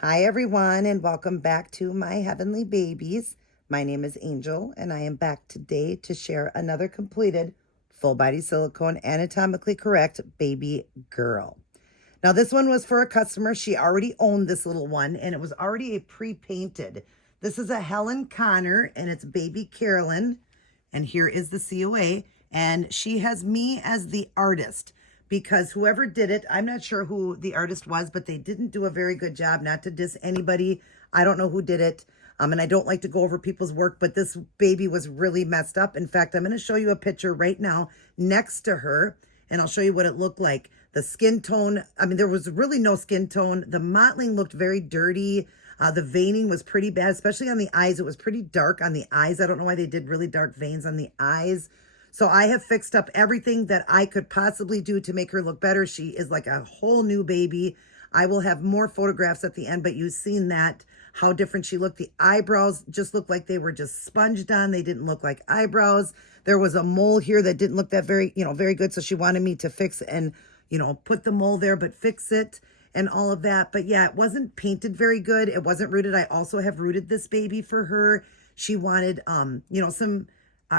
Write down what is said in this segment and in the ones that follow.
Hi, everyone, and welcome back to my heavenly babies. My name is Angel, and I am back today to share another completed full body silicone anatomically correct baby girl. Now, this one was for a customer. She already owned this little one, and it was already a pre-painted. This is a Helen Connor, and it's baby Carolyn. And here is the COA, and she has me as the artist because whoever did it, I'm not sure who the artist was, but they didn't do a very good job. Not to diss anybody. I don't know who did it. And I don't like to go over people's work, but this baby was really messed up. In fact, I'm going to show you a picture right now next to her, and I'll show you what it looked like. The skin tone, I mean, there was really no skin tone. The mottling looked very dirty. The veining was pretty bad, especially on the eyes. It was pretty dark on the eyes. I don't know why they did really dark veins on the eyes. So I have fixed up everything that I could possibly do to make her look better. She is like a whole new baby. I will have more photographs at the end, but you've seen that, how different she looked. The eyebrows just looked like they were just sponged on. They didn't look like eyebrows. There was a mole here that didn't look that very good. So she wanted me to fix and, put the mole there, but fix it and all of that. But yeah, it wasn't painted very good. It wasn't rooted. I also have rooted this baby for her. She wanted, some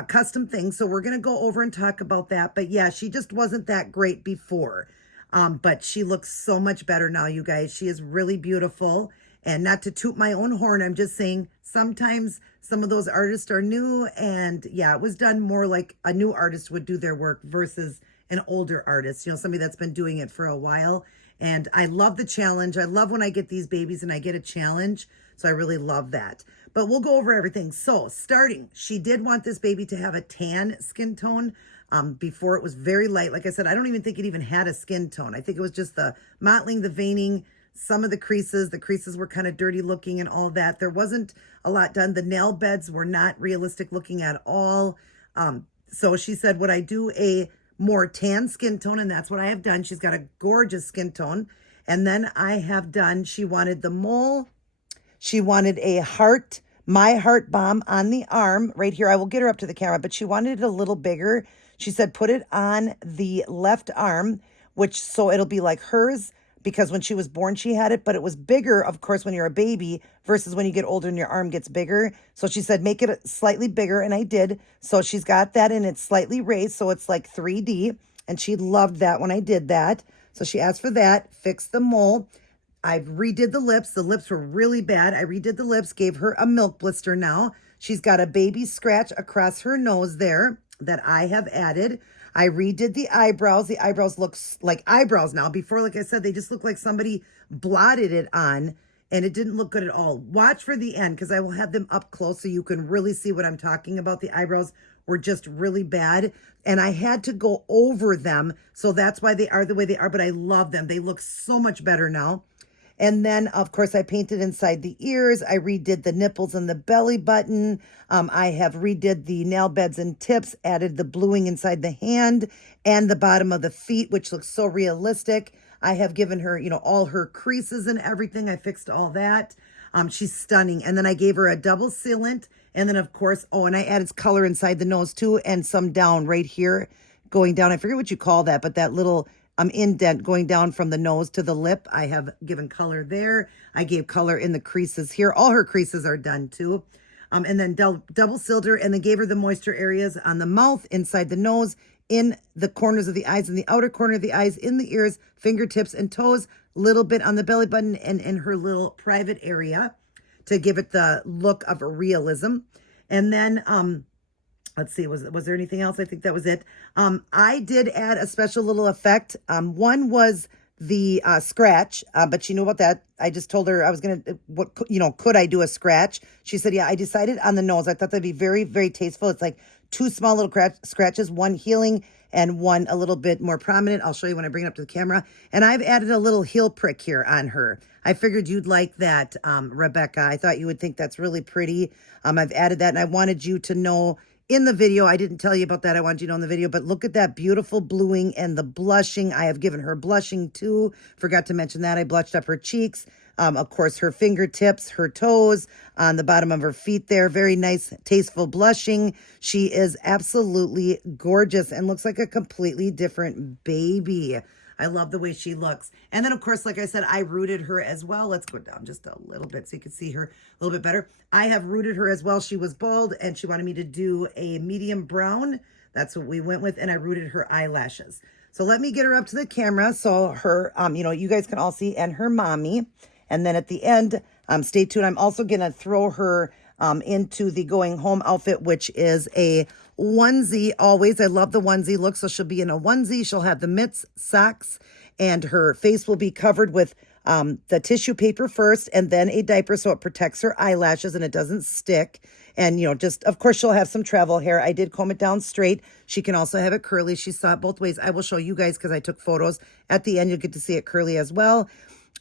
custom things. So we're going to go over and talk about that. But yeah, she just wasn't that great before. But she looks so much better now, you guys. She is really beautiful. And not to toot my own horn, I'm just saying sometimes some of those artists are new. And yeah, it was done more like a new artist would do their work versus an older artist, somebody that's been doing it for a while. And I love the challenge. I love when I get these babies and I get a challenge. So I really love that. But we'll go over everything. So starting, she did want this baby to have a tan skin tone. Before it was very light. Like I said, I don't even think it even had a skin tone. I think it was just the mottling, the veining, some of the creases. The creases were kind of dirty looking and all that. There wasn't a lot done. The nail beds were not realistic looking at all. So she said, would I do a more tan skin tone? And that's what I have done. She's got a gorgeous skin tone. And then I have done, she wanted the mole. She wanted a heart, my heart bomb on the arm right here. I will get her up to the camera, but she wanted it a little bigger. She said, put it on the left arm, so it'll be like hers, because when she was born, she had it, but it was bigger, of course, when you're a baby versus when you get older and your arm gets bigger. So she said, make it slightly bigger, and I did. So she's got that, and it's slightly raised, so it's like 3D, and she loved that when I did that. So she asked for that, fixed the mole. I redid the lips. The lips were really bad. I redid the lips, gave her a milk blister now. She's got a baby scratch across her nose there that I have added. I redid the eyebrows. The eyebrows look like eyebrows now. Before, like I said, they just look like somebody blotted it on, and it didn't look good at all. Watch for the end because I will have them up close so you can really see what I'm talking about. The eyebrows were just really bad, and I had to go over them, so that's why they are the way they are, but I love them. They look so much better now. And then, of course, I painted inside the ears. I redid the nipples and the belly button. I have redid the nail beds and tips, added the bluing inside the hand and the bottom of the feet, which looks so realistic. I have given her, all her creases and everything. I fixed all that. She's stunning. And then I gave her a double sealant. And then, of course, and I added color inside the nose too, and some down right here going down. I forget what you call that, but that little indent going down from the nose to the lip. I have given color there. I gave color in the creases here. All her creases are done too. And then double sealed her, and then gave her the moisture areas on the mouth, inside the nose, in the corners of the eyes, in the outer corner of the eyes, in the ears, fingertips and toes, little bit on the belly button and in her little private area to give it the look of a realism. And then, let's see, was there anything else? I think that was it. I did add a special little effect. One was the scratch, but she knew about that. I just told her I was going to, could I do a scratch? She said, yeah, I decided on the nose. I thought that'd be very, very tasteful. It's like two small little scratches, one healing and one a little bit more prominent. I'll show you when I bring it up to the camera. And I've added a little heel prick here on her. I figured you'd like that, Rebecca. I thought you would think that's really pretty. I've added that, and I wanted you to know in the video. I didn't tell you about that. I wanted you to know in the video, but look at that beautiful bluing and the blushing. I have given her blushing too. Forgot to mention that. I blushed up her cheeks. Of course, her fingertips, her toes, on the bottom of her feet there. Very nice, tasteful blushing. She is absolutely gorgeous and looks like a completely different baby. I love the way she looks. And then, of course, like I said, I rooted her as well. Let's go down just a little bit so you can see her a little bit better. I have rooted her as well. She was bald and she wanted me to do a medium brown. That's what we went with. And I rooted her eyelashes. So let me get her up to the camera so her, you guys can all see, and her mommy. And then at the end, stay tuned. I'm also going to throw her into the going home outfit, which is a onesie always. I love the onesie look. So she'll be in a onesie. She'll have the mitts, socks, and her face will be covered with the tissue paper first and then a diaper so it protects her eyelashes and it doesn't stick. And, just, of course, she'll have some travel hair. I did comb it down straight. She can also have it curly. She saw it both ways. I will show you guys because I took photos. At the end, you'll get to see it curly as well.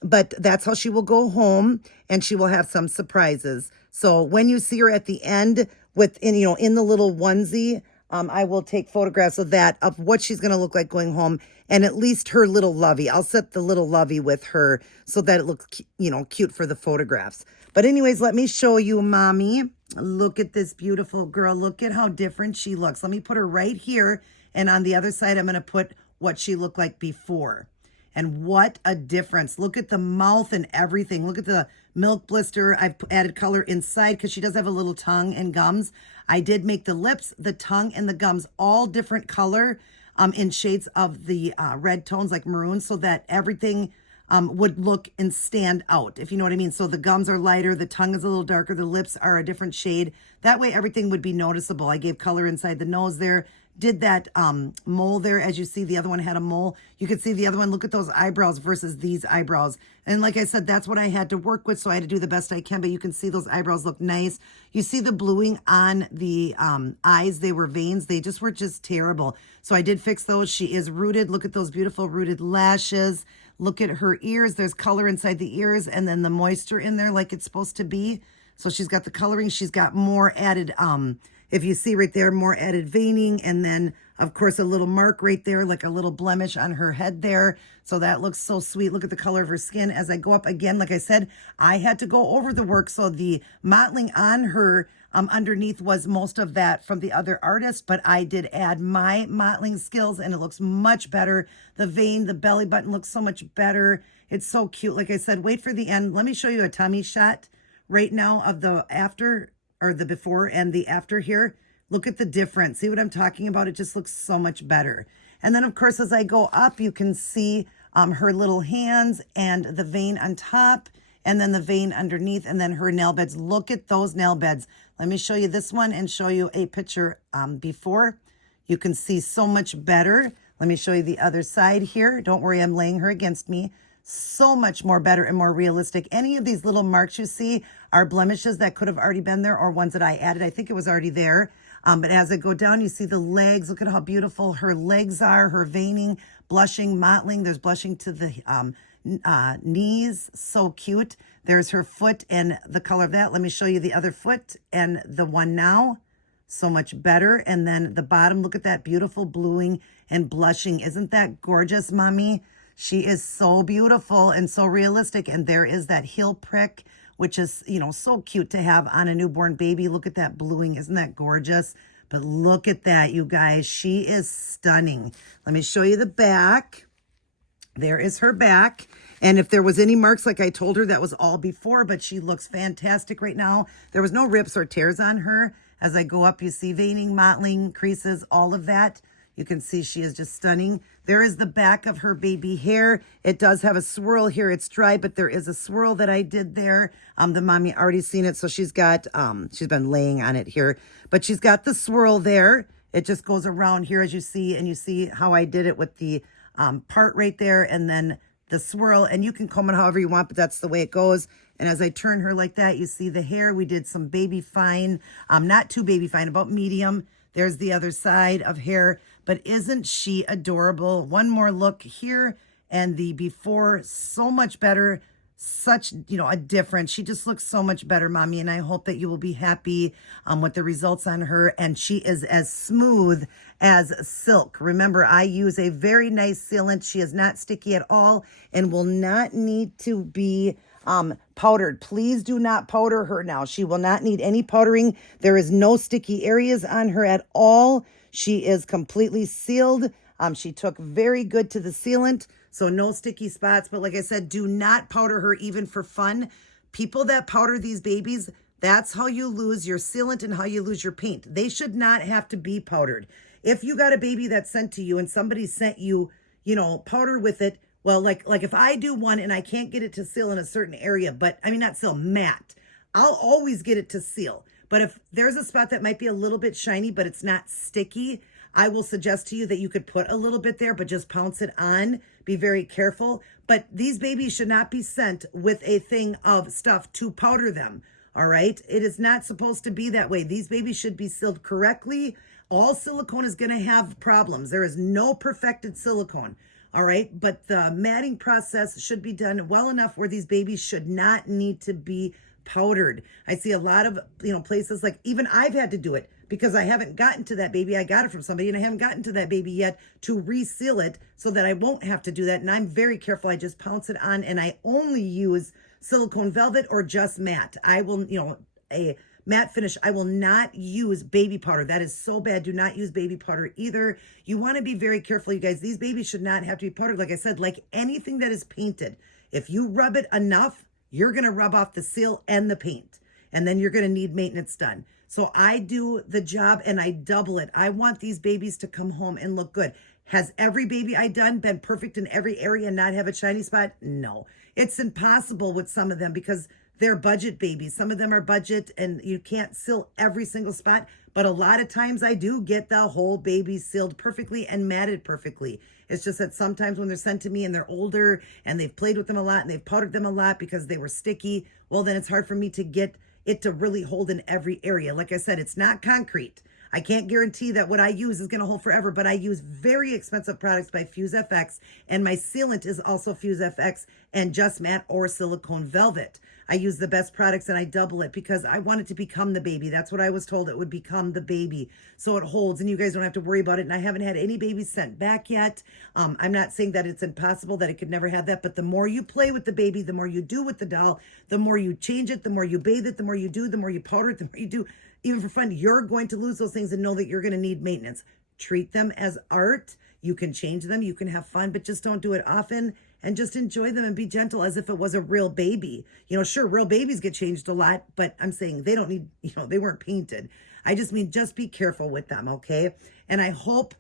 But that's how she will go home, and she will have some surprises. So when you see her at the end in the little onesie, I will take photographs of that, of what she's going to look like going home, and at least her little lovey. I'll set the little lovey with her so that it looks, cute for the photographs. But anyways, let me show you mommy. Look at this beautiful girl. Look at how different she looks. Let me put her right here, and on the other side, I'm going to put what she looked like before. And what a difference. Look at the mouth and everything. Look at the milk blister. I've added color inside because she does have a little tongue and gums. I did make the lips, the tongue, and the gums all different color in shades of the red tones like maroon so that everything would look and stand out, if you know what I mean. So the gums are lighter, the tongue is a little darker, the lips are a different shade. That way everything would be noticeable. I gave color inside the nose there. Did that mole there. As you see, the other one had a mole. You could see the other one. Look at those eyebrows versus these eyebrows. And like I said, that's what I had to work with, so I had to do the best I can. But you can see those eyebrows look nice. You see the bluing on the eyes. They were veins. They were just terrible. So I did fix those. She is rooted. Look at those beautiful rooted lashes. Look at her ears. There's color inside the ears and then the moisture in there like it's supposed to be. So she's got the coloring. She's got more added if you see right there, more added veining, and then, of course, a little mark right there, like a little blemish on her head there. So that looks so sweet. Look at the color of her skin. As I go up again, like I said, I had to go over the work. So the mottling on her underneath was most of that from the other artist, but I did add my mottling skills, and it looks much better. The vein, the belly button looks so much better. It's so cute. Like I said, wait for the end. Let me show you a tummy shot right now of the after, or the before and the after here. Look at the difference. See what I'm talking about? It just looks so much better. And then, of course, as I go up, you can see her little hands and the vein on top and then the vein underneath and then her nail beds. Look at those nail beds. Let me show you this one and show you a picture before. You can see so much better. Let me show you the other side here. Don't worry, I'm laying her against me. So much more better and more realistic. Any of these little marks you see are blemishes that could have already been there or ones that I added. I think it was already there. But as I go down, you see the legs. Look at how beautiful her legs are, her veining, blushing, mottling. There's blushing to the knees. So cute. There's her foot and the color of that. Let me show you the other foot and the one now. So much better. And then the bottom, look at that beautiful bluing and blushing. Isn't that gorgeous, mommy? She is so beautiful and so realistic. And there is that heel prick, which is, so cute to have on a newborn baby. Look at that bluing. Isn't that gorgeous? But look at that, you guys. She is stunning. Let me show you the back. There is her back. And if there was any marks, like I told her, that was all before, but she looks fantastic right now. There was no rips or tears on her. As I go up, you see veining, mottling, creases, all of that. You can see she is just stunning. There is the back of her baby hair. It does have a swirl here. It's dry, but there is a swirl that I did there. The mommy already seen it, so she's got, she's been laying on it here. But she's got the swirl there. It just goes around here as you see, and you see how I did it with the part right there, and then the swirl. And you can comb it however you want, but that's the way it goes. And as I turn her like that, you see the hair. We did some baby fine, not too baby fine, about medium. There's the other side of hair. But isn't she adorable? One more look here and the before, so much better. Such, a difference. She just looks so much better, mommy. And I hope that you will be happy with the results on her. And she is as smooth as silk. Remember, I use a very nice sealant. She is not sticky at all and will not need to be powdered. Please do not powder her now. She will not need any powdering. There is no sticky areas on her at all. She is completely sealed. She took very good to the sealant, so no sticky spots. But like I said, do not powder her even for fun. People that powder these babies, that's how you lose your sealant and how you lose your paint. They should not have to be powdered. If you got a baby that's sent to you and somebody sent you, powder with it, well, like if I do one and I can't get it to seal in a certain area, not seal, matte, I'll always get it to seal. But if there's a spot that might be a little bit shiny, but it's not sticky, I will suggest to you that you could put a little bit there, but just pounce it on. Be very careful. But these babies should not be sent with a thing of stuff to powder them. All right. It is not supposed to be that way. These babies should be sealed correctly. All silicone is going to have problems. There is no perfected silicone. All right. But the matting process should be done well enough where these babies should not need to be powdered. I see a lot of, places like even I've had to do it because I haven't gotten to that baby. I got it from somebody and I haven't gotten to that baby yet to reseal it so that I won't have to do that. And I'm very careful. I just pounce it on and I only use silicone velvet or just matte. I will, a matte finish. I will not use baby powder. That is so bad. Do not use baby powder either. You want to be very careful, you guys. These babies should not have to be powdered. Like I said, like anything that is painted, if you rub it enough, you're going to rub off the seal and the paint, and then you're going to need maintenance done. So I do the job and I double it. I want these babies to come home and look good. Has every baby I done been perfect in every area and not have a shiny spot? No. It's impossible with some of them because they're budget babies. Some of them are budget and you can't seal every single spot. But a lot of times I do get the whole baby sealed perfectly and matted perfectly. It's just that sometimes when they're sent to me and they're older and they've played with them a lot and they've powdered them a lot because they were sticky, well, then it's hard for me to get it to really hold in every area. Like I said, it's not concrete. I can't guarantee that what I use is going to hold forever, but I use very expensive products by Fuse FX, and my sealant is also Fuse FX and Just Matte or Silicone Velvet. I use the best products and I double it because I want it to become the baby. That's what I was told. It would become the baby. So it holds and you guys don't have to worry about it. And I haven't had any babies sent back yet. I'm not saying that it's impossible, that it could never have that. But the more you play with the baby, the more you do with the doll, the more you change it, the more you bathe it, the more you do, the more you powder it, the more you do. Even for fun, you're going to lose those things and know that you're going to need maintenance. Treat them as art. You can change them. You can have fun, but just don't do it often. And just enjoy them and be gentle as if it was a real baby. Sure, real babies get changed a lot, but I'm saying they don't need, they weren't painted. I just mean, just be careful with them, okay? And I hope,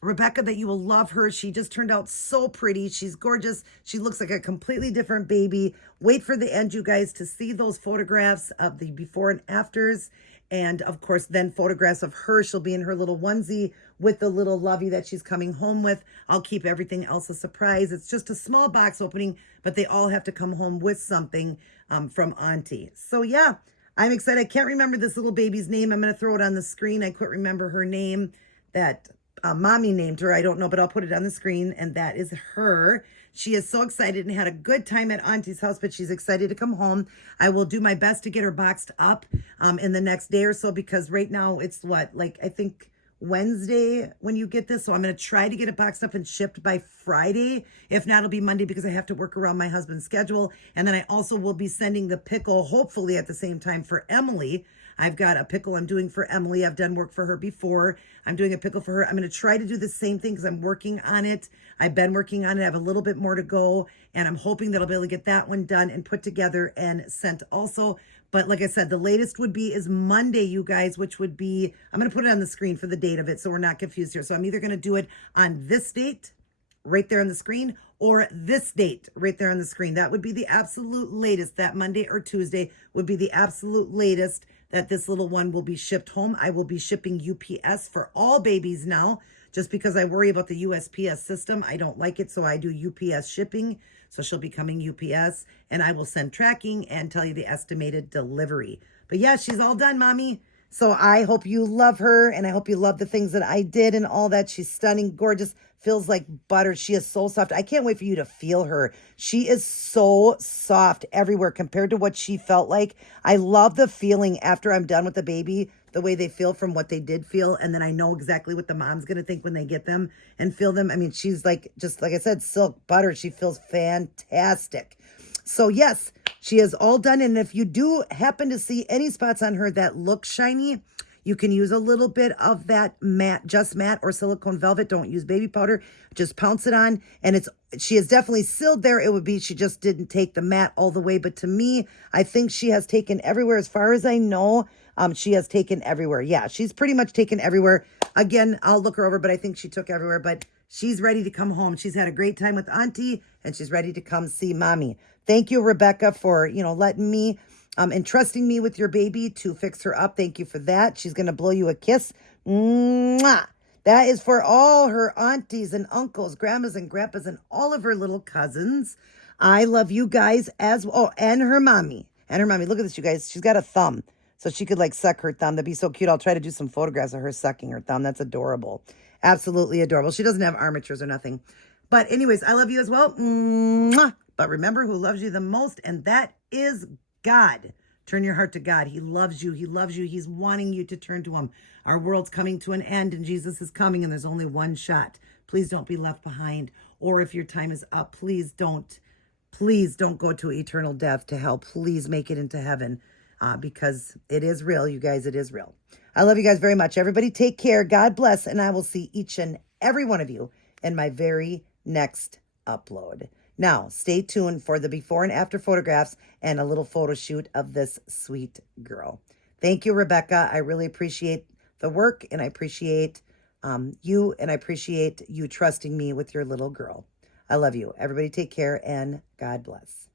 Rebecca, that you will love her. She just turned out so pretty. She's gorgeous. She looks like a completely different baby. Wait for the end, you guys, to see those photographs of the before and afters. And of course, then photographs of her. She'll be in her little onesie with the little lovey that she's coming home with. I'll keep everything else a surprise. It's just a small box opening, but they all have to come home with something from Auntie. So yeah, I'm excited. I can't remember this little baby's name. I'm going to throw it on the screen. I couldn't remember her name. That mommy named her. I don't know, but I'll put it on the screen. And that is her. She is so excited and had a good time at Auntie's house, but she's excited to come home. I will do my best to get her boxed up in the next day or so, because right now it's I think Wednesday when you get this. So I'm going to try to get it boxed up and shipped by Friday. If not, it'll be Monday because I have to work around my husband's schedule. And then I also will be sending the pickle, hopefully at the same time, for Emily. I've got a pickle I'm doing for Emily. I've done work for her before. I'm doing a pickle for her. I'm going to try to do the same thing because I'm working on it. I've been working on it. I have a little bit more to go, and I'm hoping that I'll be able to get that one done and put together and sent also. But like I said, the latest is Monday, you guys, which would be, I'm going to put it on the screen for the date of it so we're not confused here. So I'm either going to do it on this date right there on the screen, or this date right there on the screen. That would be the absolute latest. That Monday or Tuesday would be the absolute latest that this little one will be shipped home. I will be shipping UPS for all babies now, just because I worry about the USPS system. I don't like it, so I do UPS shipping. So she'll be coming UPS, and I will send tracking and tell you the estimated delivery. But yeah, she's all done, Mommy. So I hope you love her, and I hope you love the things that I did and all that. She's stunning, gorgeous, feels like butter. She is so soft. I can't wait for you to feel her. She is so soft everywhere compared to what she felt like. I love the feeling after I'm done with the baby, the way they feel from what they did feel. And then I know exactly what the mom's going to think when they get them and feel them. I mean, she's like, just like I said, silk butter. She feels fantastic. So yes, she is all done. And if you do happen to see any spots on her that look shiny, you can use a little bit of that matte, just matte or silicone velvet. Don't use baby powder. Just pounce it on. And she is definitely sealed there. It would be she just didn't take the matte all the way. But to me, I think she has taken everywhere. As far as I know, she has taken everywhere. Yeah, she's pretty much taken everywhere. Again, I'll look her over, but I think she took everywhere. But she's ready to come home. She's had a great time with Auntie, and she's ready to come see Mommy. Thank you, Rebecca, for, letting me, entrusting me with your baby to fix her up. Thank you for that. She's going to blow you a kiss. Mwah! That is for all her aunties and uncles, grandmas and grandpas, and all of her little cousins. I love you guys as well. Oh, and her mommy. And her mommy. Look at this, you guys. She's got a thumb. So she could suck her thumb. That'd be so cute. I'll try to do some photographs of her sucking her thumb. That's adorable. Absolutely adorable. She doesn't have armatures or nothing. But anyways, I love you as well. Mwah! But remember who loves you the most, and that is God. Turn your heart to God. He loves you. He loves you. He's wanting you to turn to him. Our world's coming to an end, and Jesus is coming, and there's only one shot. Please don't be left behind. Or if your time is up, please don't go to eternal death, to hell. Please make it into heaven, because it is real, you guys. It is real. I love you guys very much. Everybody take care. God bless, and I will see each and every one of you in my very next upload. Now, stay tuned for the before and after photographs and a little photo shoot of this sweet girl. Thank you, Rebecca. I really appreciate the work, and I appreciate you, and I appreciate you trusting me with your little girl. I love you. Everybody take care, and God bless.